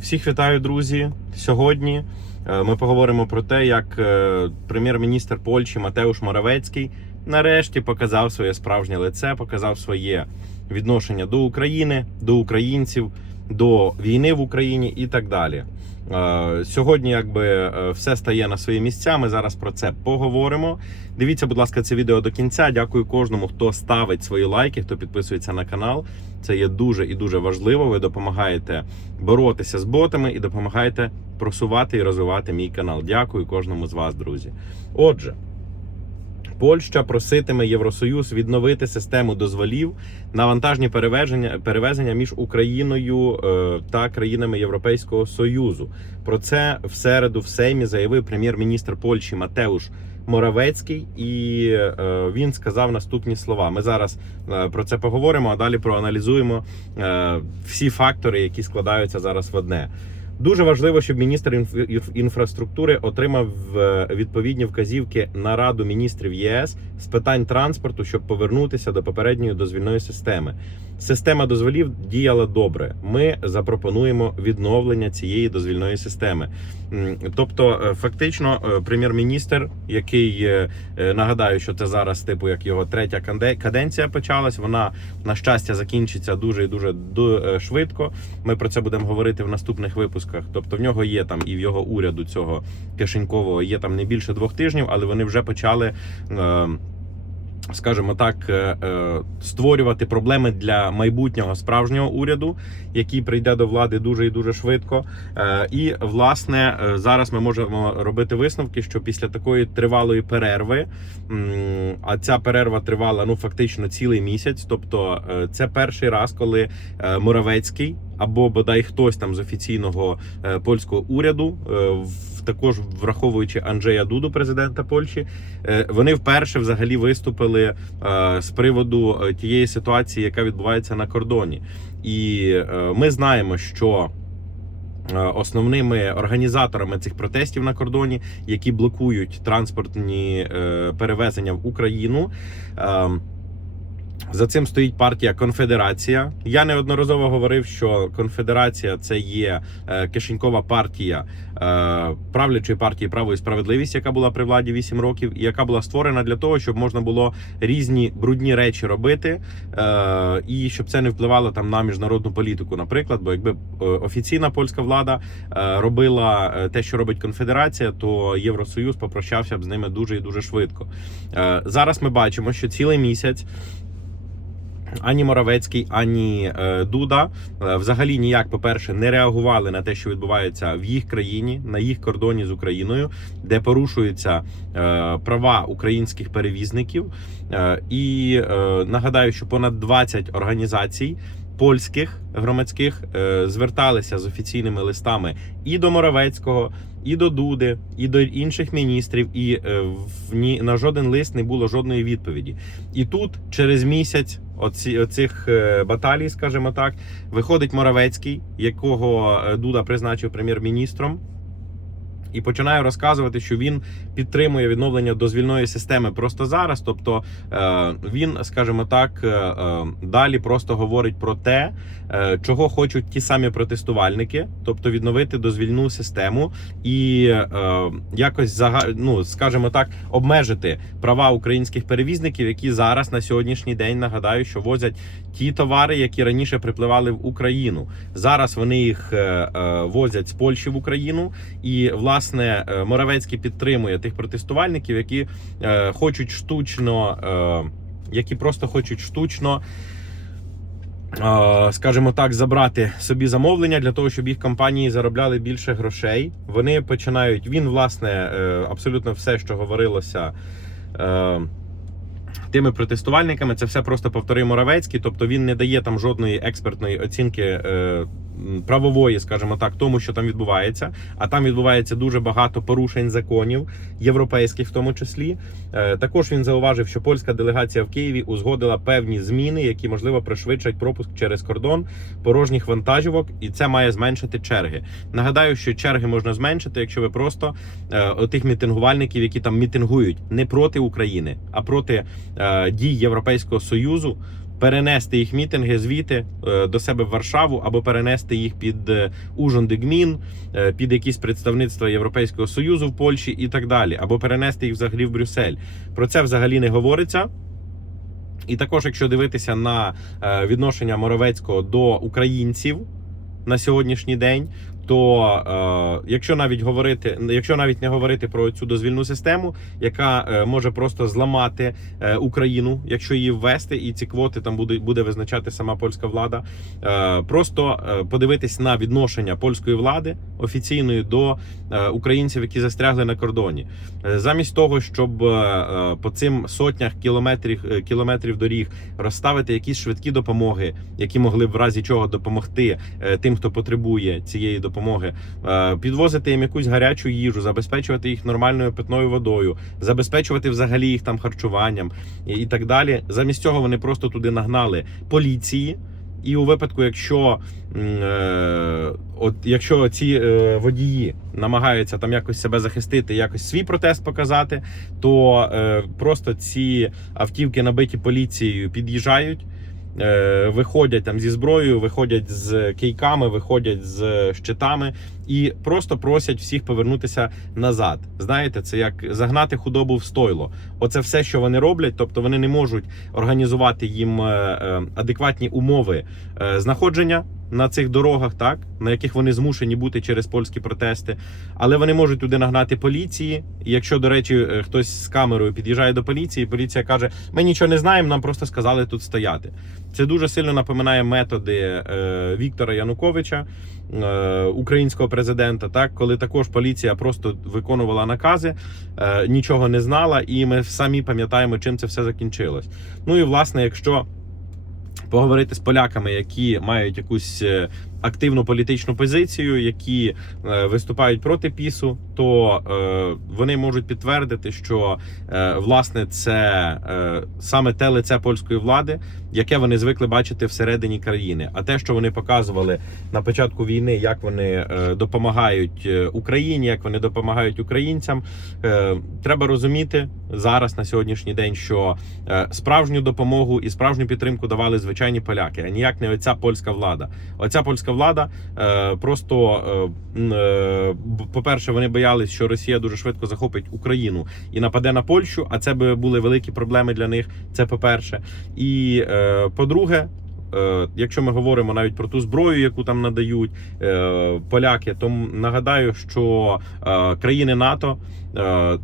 Всіх вітаю, друзі. Сьогодні е, ми поговоримо про те, як е, прем'єр-міністр Польщі Матеуш Моравецький нарешті показав своє справжнє лице, показав своє відношення до України, до українців, до війни в Україні і так далі. Е, Сьогодні, якби е, все стає на свої місця. Ми зараз про це поговоримо. Дивіться, будь ласка, це відео до кінця. Дякую кожному, хто ставить свої лайки, хто підписується на канал. Це є дуже і дуже важливо. Ви допомагаєте боротися з ботами і допомагаєте просувати і розвивати мій канал. Дякую кожному з вас, друзі. Отже. Польща проситиме Євросоюз відновити систему дозволів на вантажні перевезення перевезення між Україною е, та країнами Європейського Союзу. Про це в середу в Сеймі заявив прем'єр-міністр Польщі Матеуш Моравецький, і е, він сказав наступні слова. Ми зараз е, про це поговоримо, а далі проаналізуємо всі фактори, які складаються зараз в одне. Дуже важливо, щоб міністр інф- інф- інфраструктури отримав е, відповідні вказівки на раду міністрів ЄС з питань транспорту, щоб повернутися до попередньої дозвільної системи. Система дозволів діяла добре. Ми запропонуємо відновлення цієї дозвільної системи. Тобто, е, фактично, е, прем'єр-міністр, який е, нагадаю, що це зараз, типу, як його третя каденція почалась. Вона на щастя закінчиться дуже і дуже ду- швидко. Ми про це будемо говорити в наступних випусках. Тобто, в нього є там і в його уряду цього кишенькового є там не більше двох тижнів, але вони вже почали. Скажімо так, е, е, створювати проблеми для майбутнього справжнього уряду, який прийде до влади дуже і дуже швидко. Е, І власне зараз ми можемо робити висновки, що після такої тривалої перерви, а ця перерва тривала ну фактично цілий місяць. Тобто, це перший раз, коли Моравецький або бодай хтось там з офіційного е, польського уряду, е, також враховуючи Анджея Дуду, президента Польщі, е, вони вперше взагалі виступили з приводу тієї ситуації, яка відбувається на кордоні. І ми знаємо, що. Основними організаторами цих протестів на кордоні, які блокують транспортні перевезення в Україну, е, за цим стоїть партія Конфедерація. Я неодноразово говорив, що Конфедерація це є е, кишенькова партія е, правлячої партії Право і справедливість, яка була при владі 8 років, і яка була створена для того, щоб можна було різні брудні речі робити, е, і щоб це не впливало там на міжнародну політику. Наприклад, бо якби офіційна польська влада робила те, що робить конфедерація, то Євросоюз попрощався б з ними дуже і дуже швидко. Зараз ми бачимо, що цілий місяць. Ані Моравецький, ані е, Дуда е, взагалі ніяк, по-перше, не реагували на те, що відбувається в їх країні, на їх кордоні з Україною, де порушуються е, права українських перевізників. І нагадаю, що понад 20 організацій. Польських громадських е, зверталися з офіційними листами і до Моравецького, і до Дуди, і до інших міністрів, і е, в ні на жоден лист не було жодної відповіді. І тут через місяць оці, оцих е, баталій, скажімо так, виходить Моравецький, якого Дуда призначив прем'єр-міністром. І починає розказувати, що він підтримує відновлення дозвільної системи просто зараз. Тобто е, він, скажімо так, е, е, далі просто говорить про те, чого хочуть ті самі протестувальники, тобто відновити дозвільну систему і якось ну, скажімо так, обмежити права українських перевізників, які зараз на сьогоднішній день нагадаю, що возять ті товари, які раніше припливали в Україну. Зараз вони їх возять з Польщі в Україну, і власне е, Моравецький підтримує тих протестувальників, які е, хочуть штучно, е, які просто хочуть штучно. е, Скажімо так, забрати собі замовлення для того, щоб їх компанії заробляли більше грошей. Вони починають. Він, власне, е, абсолютно все, що говорилося тими протестувальниками, це все просто повтори Моравецький. Тобто він не дає там жодної експертної оцінки правової, скажімо так, тому що там відбувається. А там відбувається дуже багато порушень законів європейських, в тому числі. Е, також він зауважив, що польська делегація в Києві узгодила певні зміни, які можливо пришвидшать пропуск через кордон порожніх вантажівок, і це має зменшити черги. Нагадаю, що черги можна зменшити, якщо ви просто е, отих мітингувальників, які там мітингують не проти України, а проти е, дій Європейського союзу. Перенести їх мітинги звідти е, до себе в Варшаву або перенести їх під е, Гмін, е, під якісь представництва Європейського Союзу в Польщі і так далі, або перенести їх взагалі в Брюссель. Про це взагалі не говориться. І також, якщо дивитися на відношення Моровецького до українців на сьогоднішній день, то е, якщо навіть говорити, якщо навіть не говорити про цю дозвільну систему, яка е, може просто зламати е, Україну, якщо її ввести, і ці квоти там буде, буде визначати сама польська влада, е, просто е, подивитись на відношення польської влади офіційної до е, українців, які застрягли на кордоні, Е, замість того, щоб е, е, по цим сотнях кілометрів е, кілометрів доріг розставити якісь швидкі допомоги, які могли б в разі чого допомогти е, тим, хто потребує цієї допомоги, е, підвозити їм якусь гарячу їжу, забезпечувати їх нормальною питною водою, забезпечувати взагалі їх там харчуванням і так далі. Замість цього вони просто туди нагнали поліції. І у випадку, якщо е, от якщо ці е, водії намагаються там якось себе захистити, якось свій протест показати, то е, просто ці автівки, набиті поліцією, під'їжджають. Е, Виходять там зі зброєю, виходять з кейками, виходять з щитами і просто просять всіх повернутися назад. Знаєте, це як загнати худобу в стойло. Оце все, що вони роблять. Тобто вони не можуть організувати їм е, е, адекватні умови знаходження на цих дорогах, так на яких вони змушені бути через польські протести, але вони можуть туди нагнати поліції. Якщо, до речі, е, хтось з камерою під'їжджає до поліції, поліція каже: Ми нічого не знаємо, нам просто сказали тут стояти. Це дуже сильно напоминає методи е, Віктора Януковича, е, українського президента. Так, коли також поліція просто виконувала накази, е, нічого не знала, і ми самі пам'ятаємо, чим це все закінчилось. Ну і власне, якщо поговорити з поляками, які мають якусь е, активну політичну позицію, які е, виступають проти пісу, то е, вони можуть підтвердити, що е, власне це саме те лице польської влади, яке вони звикли бачити всередині країни. А те, що вони показували на початку війни, як вони допомагають Україні, як вони допомагають українцям, треба розуміти зараз на сьогоднішній день, що справжню допомогу і справжню підтримку давали звичайні поляки, а ніяк не оця польська влада. Оця польська влада е, просто, е, е, б- по-перше, вони боялись, що Росія дуже швидко захопить Україну і нападе на Польщу. А це би були великі проблеми для них. Це по-перше. І е, по-друге. Якщо ми говоримо навіть про ту зброю, яку там надають поляки, то нагадаю, що країни НАТО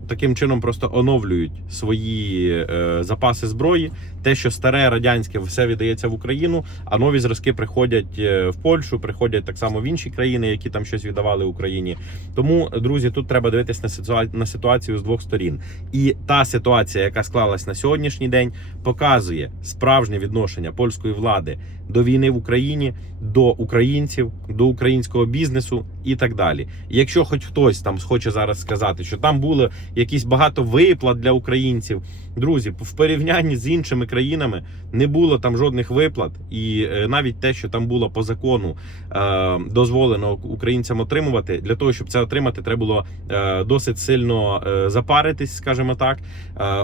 таким чином просто оновлюють свої е, запаси зброї. Те, що старе радянське все віддається в Україну, а нові зразки приходять е, в Польщу, приходять так само в інші країни, які там щось віддавали Україні. Тому, друзі, тут треба дивитись на ситуацію на ситуацію з двох сторін. І та ситуація, яка склалась на сьогоднішній день, показує справжнє відношення польської влади до війни в Україні, до українців, до українського бізнесу і так далі. Якщо хоч хтось там хоче зараз сказати, що там було якісь багато виплат для українців, друзі, в порівнянні з іншими країнами не було там жодних виплат, і е, навіть те, що там було по закону е, дозволено українцям отримувати, для того, щоб це отримати, треба було е, досить сильно запаритись, скажімо так,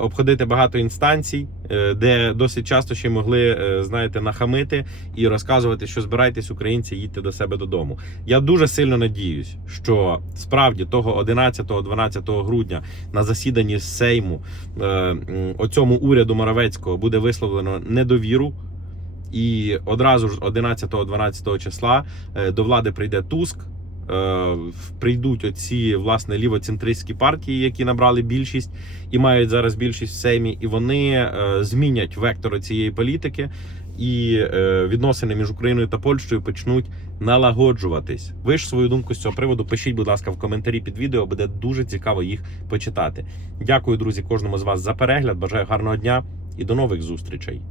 обходити багато інстанцій, де досить часто ще могли, знаєте, нахамити і розказувати, що збирайтесь, українці, їдьте до себе додому. Я дуже сильно надіюсь, що справді того 11-12 грудня на засіданні Сейму оцьому уряду Моравецького буде висловлено недовіру. І одразу ж 11-12 числа е, до влади прийде Туск. е, Прийдуть оці власне лівоцентристські партії, які набрали більшість і мають зараз більшість в Сеймі, і вони е, змінять вектор цієї політики, і е, відносини між Україною та Польщею почнуть налагоджуватись. Ви ж свою думку з цього приводу пишіть, будь ласка, в коментарі під відео. Буде дуже цікаво їх почитати. Дякую, друзі, кожному з вас за перегляд. Бажаю гарного дня і до нових зустрічей.